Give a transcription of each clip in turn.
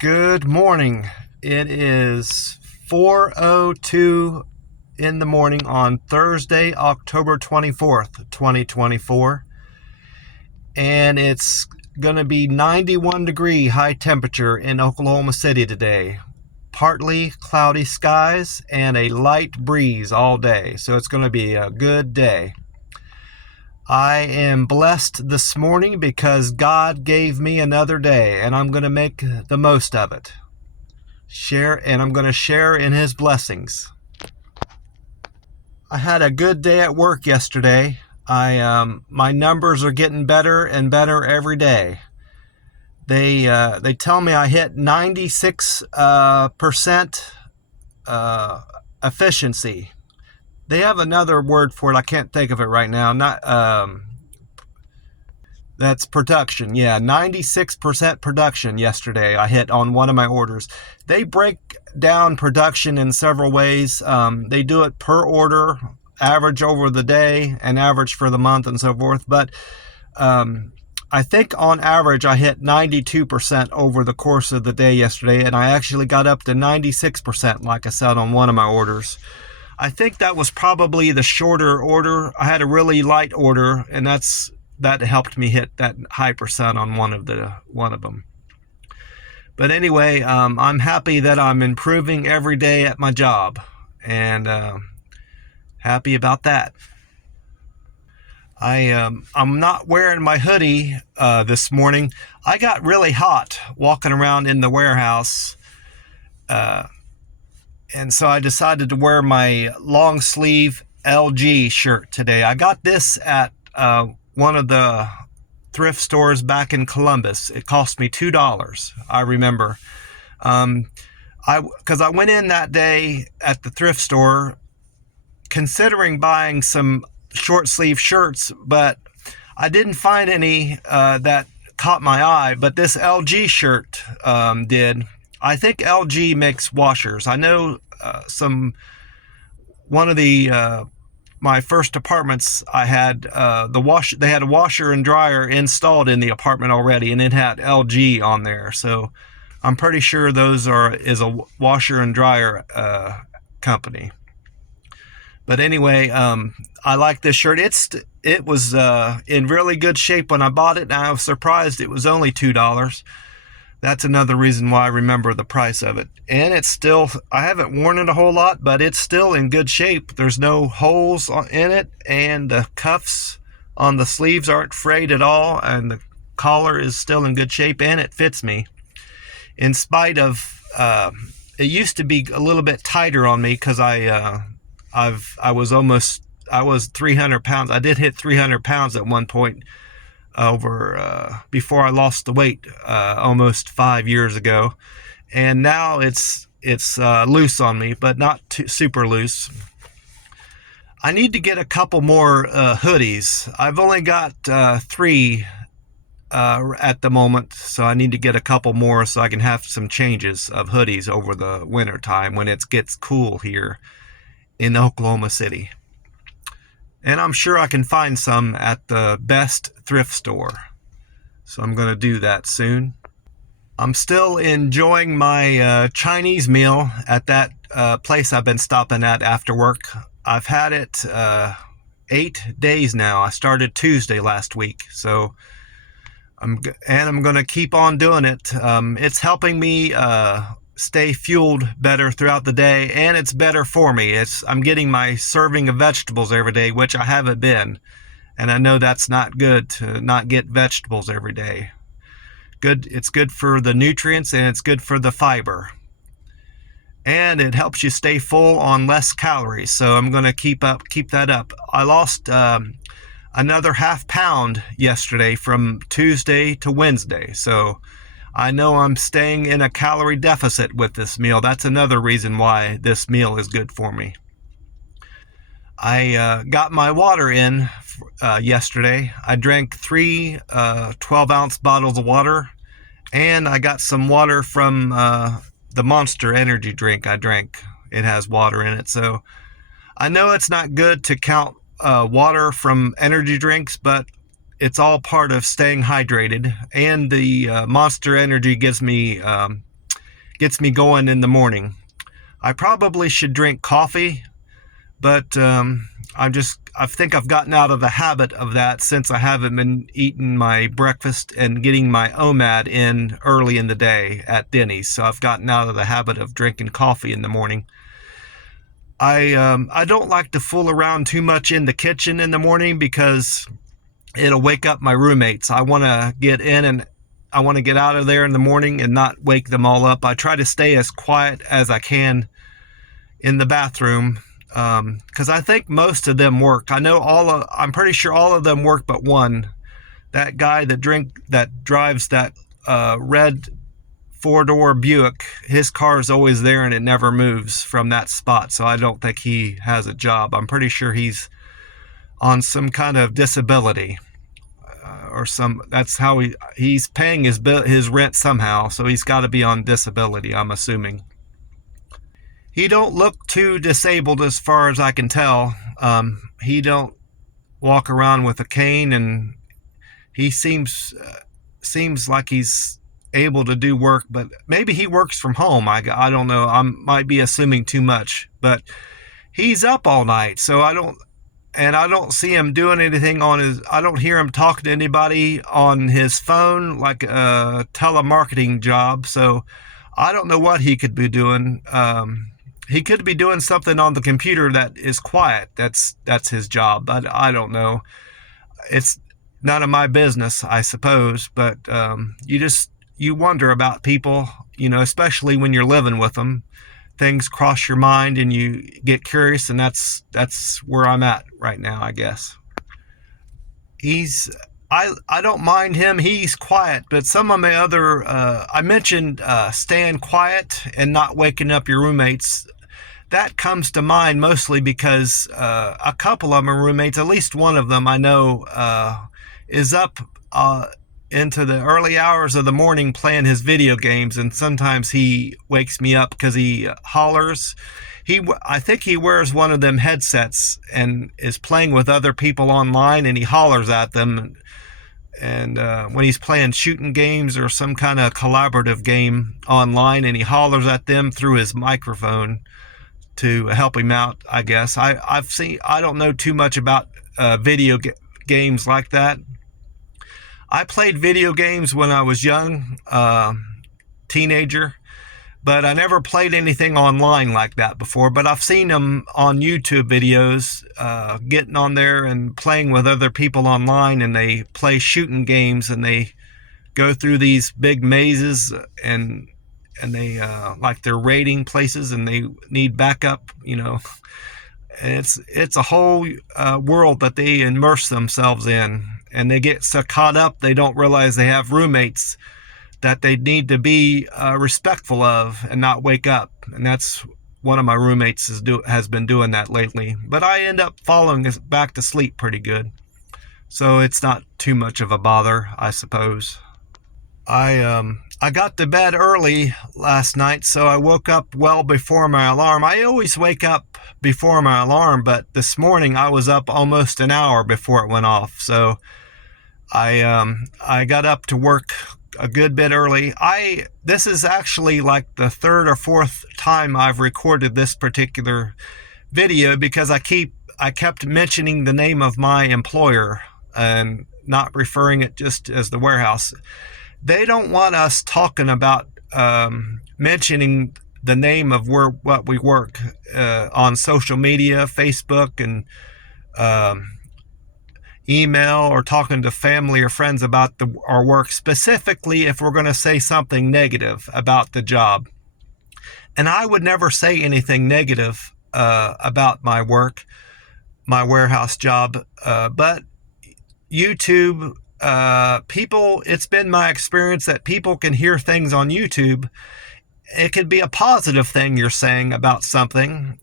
Good morning. It is 4:02 in the morning on Thursday, October 24th, 2024. And it's going to be 91 degree high temperature in Oklahoma City today. Partly cloudy skies and a light breeze all day. So it's going to be a good day. I am blessed this morning because God gave me another day, and I'm going to make the most of it. I'm going to share in His blessings. I had a good day at work yesterday. My numbers are getting better and better every day. They tell me I hit 96% efficiency. They have another word for it. I can't think of it right now. That's production. Yeah, 96% production yesterday I hit on one of my orders. They break down production in several ways. They do it per order, average over the day, and average for the month and so forth. But I think on average I hit 92% over the course of the day yesterday, and I actually got up to 96%, like I said, on one of my orders. I think that was probably the shorter order. I had a really light order, and that helped me hit that high percent on one of them. But anyway, I'm happy that I'm improving every day at my job, and happy about that. I'm not wearing my hoodie this morning. I got really hot walking around in the warehouse, and so I decided to wear my long sleeve LG shirt today. I got this at one of the thrift stores back in Columbus. It cost me $2. I remember. Because I went in that day at the thrift store considering buying some short sleeve shirts, but I didn't find any that caught my eye. But this LG shirt did. I think LG makes washers. I know one of the my first apartments, I had they had a washer and dryer installed in the apartment already, and it had LG on there. So I'm pretty sure those is a washer and dryer company. But anyway, I like this shirt. It was in really good shape when I bought it, and I was surprised it was only $2. That's another reason why I remember the price of it. And I haven't worn it a whole lot, but it's still in good shape. There's no holes in it, and the cuffs on the sleeves aren't frayed at all, and the collar is still in good shape, and it fits me. In spite of, it used to be a little bit tighter on me because I was 300 pounds. I did hit 300 pounds at one point before I lost the weight almost 5 years ago, and now it's loose on me, but not too super loose. I need to get a couple more hoodies. I've only got 3 at the moment, so I need to get a couple more so I can have some changes of hoodies over the winter time when it gets cool here in Oklahoma City. And I'm sure I can find some at the best thrift store. So I'm going to do that soon. I'm still enjoying my Chinese meal at that place I've been stopping at after work. I've had it 8 days now. I started Tuesday last week. So I'm going to keep on doing it. It's helping me stay fueled better throughout the day, and it's better for me. I'm getting my serving of vegetables every day, which I haven't been, and I know that's not good to not get vegetables every day. It's good for the nutrients, and it's good for the fiber, and it helps you stay full on less calories. So I'm going to keep that up. I lost another half pound yesterday from Tuesday to Wednesday, so I know I'm staying in a calorie deficit with this meal. That's another reason why this meal is good for me. I got my water in yesterday. I drank 3 12-ounce bottles of water, and I got some water from the Monster energy drink I drank. It has water in it, so I know it's not good to count water from energy drinks, but it's all part of staying hydrated. And the Monster Energy gives me gets me going in the morning. I probably should drink coffee, but I think I've gotten out of the habit of that since I haven't been eating my breakfast and getting my OMAD in early in the day at Denny's. So I've gotten out of the habit of drinking coffee in the morning. I don't like to fool around too much in the kitchen in the morning because it'll wake up my roommates. I want to get in and I want to get out of there in the morning and not wake them all up. I try to stay as quiet as I can in the bathroom because I think most of them work. I'm pretty sure all of them work but one. That guy that drives that red 4-door Buick, his car is always there and it never moves from that spot. So I don't think he has a job. I'm pretty sure he's on some kind of disability or that's how he's paying his rent somehow. So he's got to be on disability, I'm assuming. He don't look too disabled as far as I can tell. He don't walk around with a cane, and he seems like he's able to do work, but maybe he works from home. I don't know. I might be assuming too much, but he's up all night, so I don't see him doing anything I don't hear him talking to anybody on his phone, like a telemarketing job. So I don't know what he could be doing. He could be doing something on the computer that is quiet. That's his job, but I don't know. It's none of my business, I suppose, but you wonder about people, especially when you're living with them. Things cross your mind and you get curious, and that's where I'm at right now, I guess. I don't mind him. He's quiet, but some of my other I mentioned staying quiet and not waking up your roommates. That comes to mind mostly because a couple of my roommates, at least one of them I know, is up into the early hours of the morning playing his video games, and sometimes he wakes me up because he hollers. I think he wears one of them headsets and is playing with other people online, and he hollers at them. And when he's playing shooting games or some kind of collaborative game online, and he hollers at them through his microphone to help him out, I guess. I don't know too much about video games like that. I played video games when I was young, teenager, but I never played anything online like that before. But I've seen them on YouTube videos, getting on there and playing with other people online, and they play shooting games, and they go through these big mazes, and they like they're raiding places, and they need backup. It's a whole world that they immerse themselves in. And they get so caught up, they don't realize they have roommates that they need to be respectful of and not wake up. And that's one of my roommates has been doing that lately. But I end up falling back to sleep pretty good. So it's not too much of a bother, I suppose. I got to bed early last night, so I woke up well before my alarm. I always wake up before my alarm, but this morning I was up almost an hour before it went off. So I got up to work a good bit early. This is actually like the third or fourth time I've recorded this particular video because I kept mentioning the name of my employer and not referring it just as the warehouse. They don't want us talking about mentioning the name of what we work on social media, Facebook, and email, or talking to family or friends about our work, specifically if we're going to say something negative about the job. And I would never say anything negative about my work, my warehouse job, but YouTube, it's been my experience that people can hear things on YouTube. It could be a positive thing you're saying about something,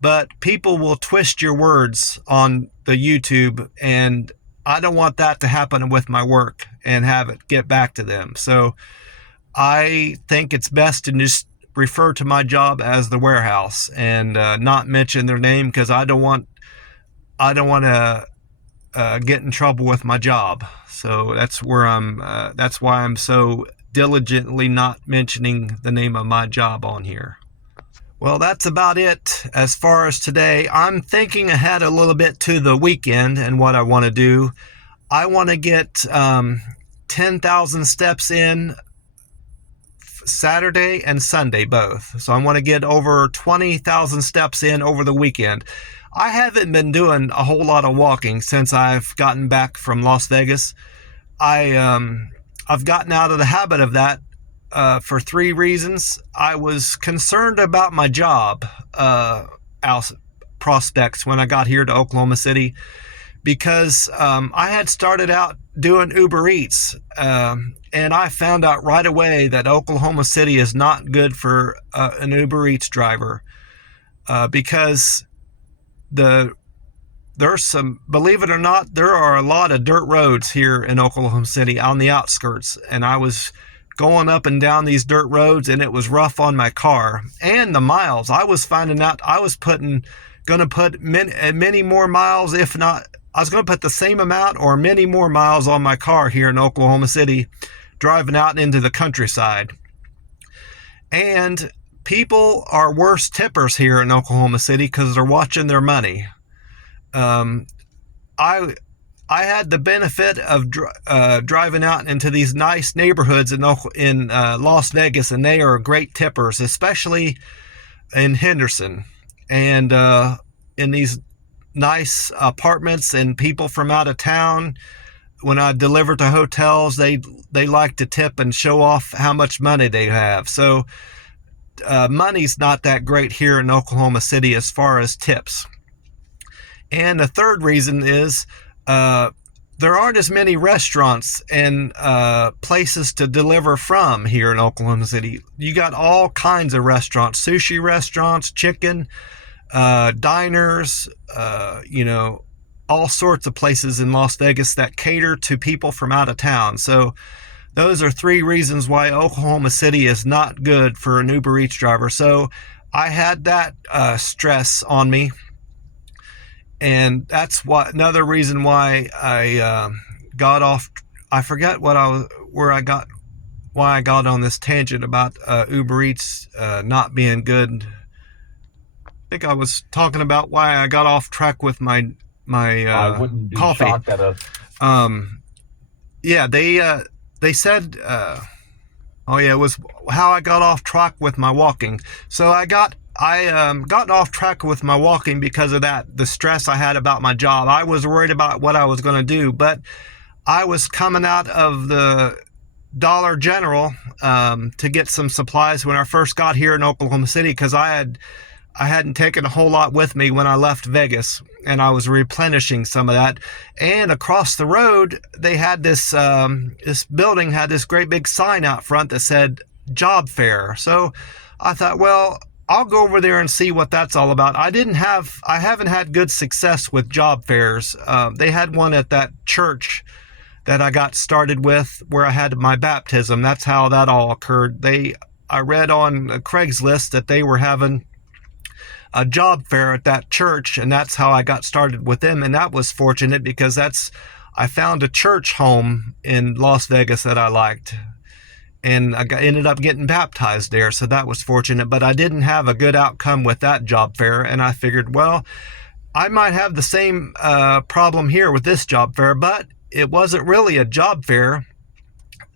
but people will twist your words on the YouTube, and I don't want that to happen with my work and have it get back to them. So I think it's best to just refer to my job as the warehouse and not mention their name, because I don't want to get in trouble with my job. So that's why I'm so diligently not mentioning the name of my job on here. Well, that's about it as far as today. I'm thinking ahead a little bit to the weekend and what I want to do. I want to get 10,000 steps in Saturday and Sunday both. So I want to get over 20,000 steps in over the weekend. I haven't been doing a whole lot of walking since I've gotten back from Las Vegas. I've gotten out of the habit of that for 3 reasons. I was concerned about my job prospects when I got here to Oklahoma City, because I had started out doing Uber Eats, and I found out right away that Oklahoma City is not good for an Uber Eats driver, because there's some, believe it or not, there are a lot of dirt roads here in Oklahoma City on the outskirts, and I was going up and down these dirt roads, and it was rough on my car. And the miles, I was finding out I was going to put many more miles, if not, I was going to put the same amount or many more miles on my car here in Oklahoma City, driving out into the countryside. And people are worse tippers here in Oklahoma City because they're watching their money. I had the benefit of driving out into these nice neighborhoods in Las Vegas, and they are great tippers, especially in Henderson, and in these nice apartments, and people from out of town, when I deliver to hotels, they like to tip and show off how much money they have. So money's not that great here in Oklahoma City as far as tips. And the third reason is there aren't as many restaurants and places to deliver from here in Oklahoma City. You got all kinds of restaurants, sushi restaurants, chicken, diners, all sorts of places in Las Vegas that cater to people from out of town. So those are 3 reasons why Oklahoma City is not good for an Uber Eats driver. So I had that stress on me. And that's another reason why I got off. I forget why I got on this tangent about Uber Eats not being good. I think I was talking about why I got off track with my I wouldn't be coffee. shocked at a Yeah, they said, it was how I got off track with my walking. So I got off track with my walking because of that, the stress I had about my job. I was worried about what I was going to do, but I was coming out of the Dollar General to get some supplies when I first got here in Oklahoma City, because I hadn't taken a whole lot with me when I left Vegas, and I was replenishing some of that. And across the road, they had this building had this great big sign out front that said job fair. So I thought, well, I'll go over there and see what that's all about. I haven't had good success with job fairs. They had one at that church that I got started with where I had my baptism. That's how that all occurred. I read on Craigslist that they were having a job fair at that church, and that's how I got started with them. And that was fortunate because I found a church home in Las Vegas that I liked, and I ended up getting baptized there, so that was fortunate. But I didn't have a good outcome with that job fair, and I figured, well, I might have the same problem here with this job fair. But it wasn't really a job fair.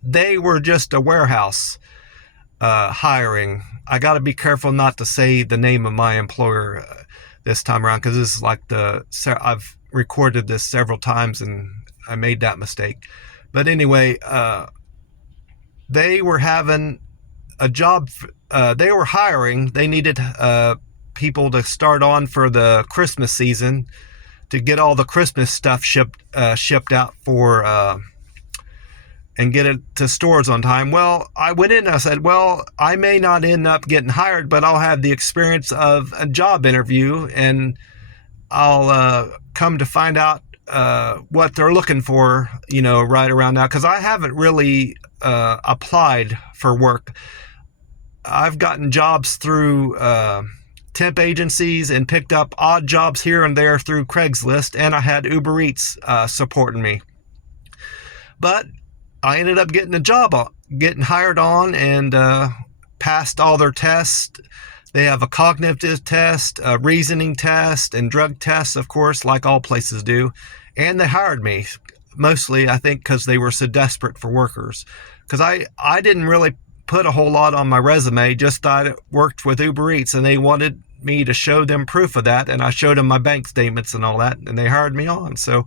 They were just a warehouse hiring. I got to be careful not to say the name of my employer this time around, because this is like I've recorded this several times and I made that mistake. But anyway, they were having a job. They were hiring. They needed people to start on for the Christmas season to get all the Christmas stuff shipped out for and get it to stores on time. Well, I went in and I said, well, I may not end up getting hired, but I'll have the experience of a job interview, and I'll come to find out what they're looking for, right around now, because I haven't really applied for work. I've gotten jobs through temp agencies and picked up odd jobs here and there through Craigslist, and I had Uber Eats supporting me. But I ended up getting getting hired on and passed all their tests. They have a cognitive test, a reasoning test, and drug tests, of course, like all places do. And they hired me, mostly, I think, because they were so desperate for workers. Because I didn't really put a whole lot on my resume, just that I worked with Uber Eats, and they wanted me to show them proof of that, and I showed them my bank statements and all that, and they hired me on. So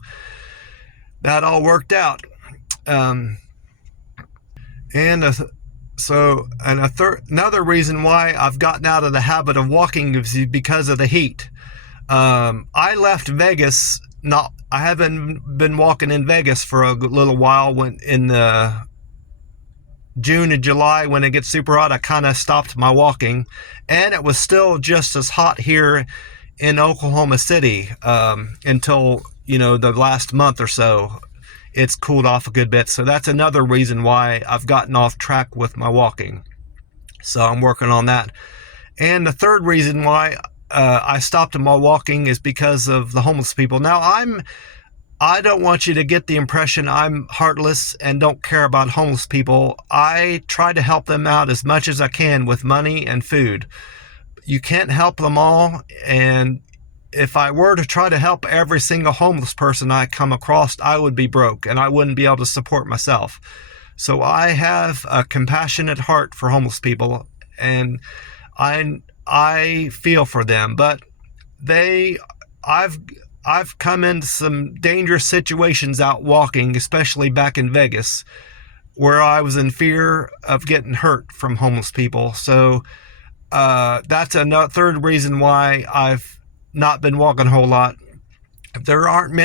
that all worked out. Another reason why I've gotten out of the habit of walking is because of the heat. I left Vegas. I haven't been walking in Vegas for a little while. When in the June and July, when it gets super hot, I kind of stopped my walking, and it was still just as hot here in Oklahoma City until the last month or so. It's cooled off a good bit. So that's another reason why I've gotten off track with my walking. So I'm working on that. And the third reason why I stopped my walking is because of the homeless people. Now, I don't want you to get the impression I'm heartless and don't care about homeless people. I try to help them out as much as I can with money and food. You can't help them all, and if I were to try to help every single homeless person I come across, I would be broke and I wouldn't be able to support myself. So I have a compassionate heart for homeless people, and I feel for them. But I've come into some dangerous situations out walking, especially back in Vegas, where I was in fear of getting hurt from homeless people. So that's another third reason why I've not been walking a whole lot. There aren't as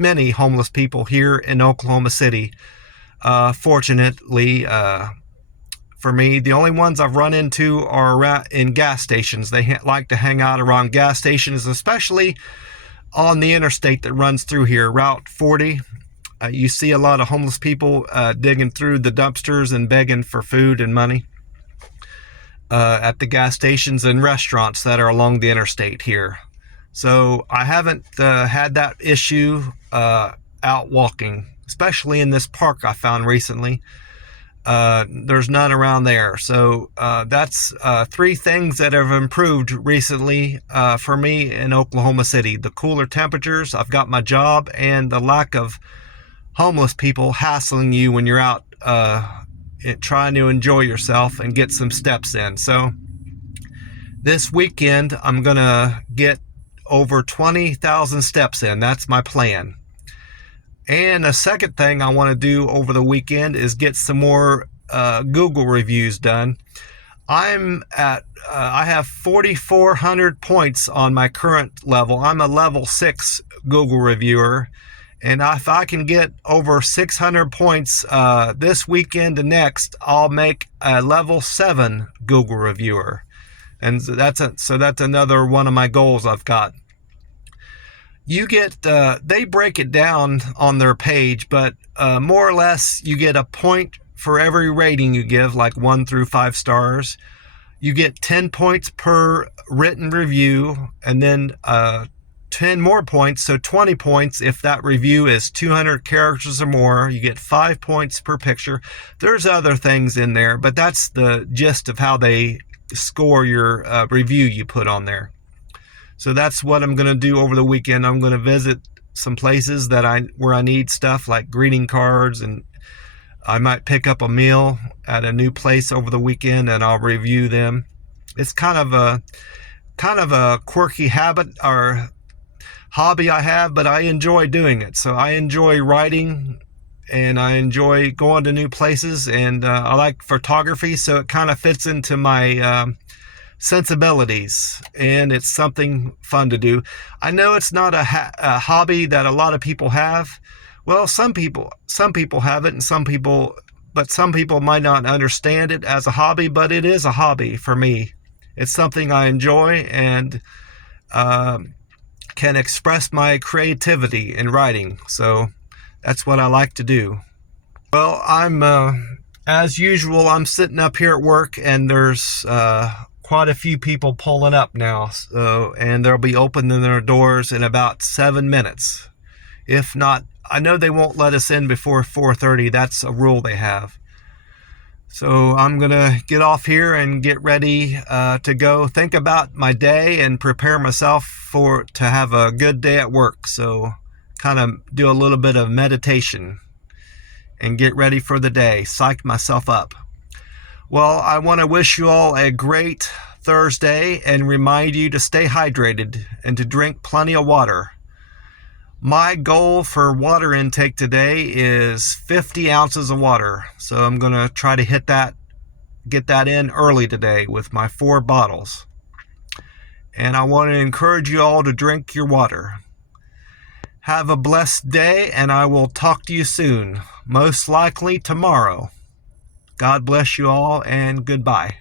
many homeless people here in Oklahoma City. Fortunately, for me, the only ones I've run into are in gas stations. They like to hang out around gas stations, especially on the interstate that runs through here, Route 40. You see a lot of homeless people digging through the dumpsters and begging for food and money at the gas stations and restaurants that are along the interstate here. So I haven't had that issue out walking, especially in this park I found recently. There's none around there. So that's three things that have improved recently for me in Oklahoma City: the cooler temperatures, I've got my job, and the lack of homeless people hassling you when you're out trying to enjoy yourself and get some steps in. So this weekend I'm gonna get over 20,000 steps in. That's my plan. And a second thing I want to do over the weekend is get some more Google reviews done. I have 4,400 points on my current level. I'm a level 6 Google reviewer. And if I can get over 600 points this weekend and next, I'll make a level 7 Google reviewer. And that's another one of my goals I've got. You get, they break it down on their page, but more or less you get a point for every rating you give, like 1 through 5 stars. You get 10 points per written review, and then 10 more points, so 20 points if that review is 200 characters or more. You get 5 points per picture. There's other things in there, but that's the gist of how they score your review you put on there. So that's what I'm going to do over the weekend. I'm going to visit some places where I need stuff like greeting cards, and I might pick up a meal at a new place over the weekend and I'll review them. It's kind of a quirky habit or hobby I have, but I enjoy doing it. So I enjoy writing and I enjoy going to new places, and I like photography, so it kind of fits into my sensibilities, and it's something fun to do. I know it's not a hobby that a lot of people have. Well, some people have it, and some people might not understand it as a hobby, but it is a hobby for me. It's something I enjoy and can express my creativity in writing. So that's what I like to do. Well, as usual, I'm sitting up here at work, and there's quite a few people pulling up now, and they'll be opening their doors in about 7 minutes, if not I know they won't let us in before 4:30. That's a rule they have. So I'm going to get off here and get ready to go think about my day and prepare myself to have a good day at work. So kind of do a little bit of meditation and get ready for the day, psych myself up. Well, I want to wish you all a great Thursday and remind you to stay hydrated and to drink plenty of water. My goal for water intake today is 50 ounces of water. So I'm going to try to get that in early today with my 4 bottles. And I want to encourage you all to drink your water. Have a blessed day, and I will talk to you soon, most likely tomorrow. God bless you all, and goodbye.